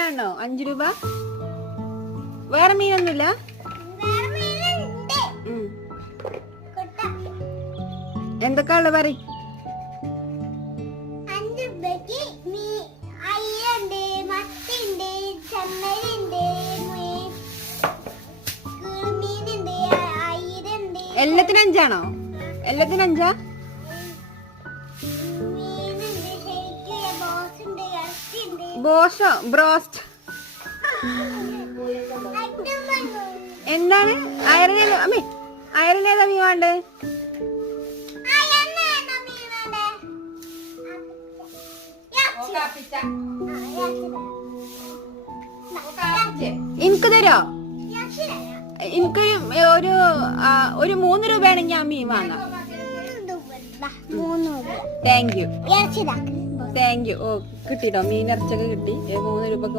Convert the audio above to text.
ാണോ 5 രൂപ? വേറെ മീനൊന്നുമില്ല? എന്തൊക്കെ ഉള്ള പറ. എല്ലാത്തിനും 5 ആണോ? എല്ലാത്തിനും 5? ബോഷോ ബ്രോസ്റ്റ് എന്താണ്? അയറിനേതാ അമ്മേ? അയറിനേതാ മീൻ വേണ്ടേ? എനിക്ക് തരോ? എനിക്കൊരു ഒരു 3 രൂപയാണെങ്കിൽ ആ മീൻ വാങ്ങാം. Thank you. ഓ കിട്ടിട്ടോ, മീൻ ഇറച്ചൊക്കെ കിട്ടി. 3 രൂപക്ക്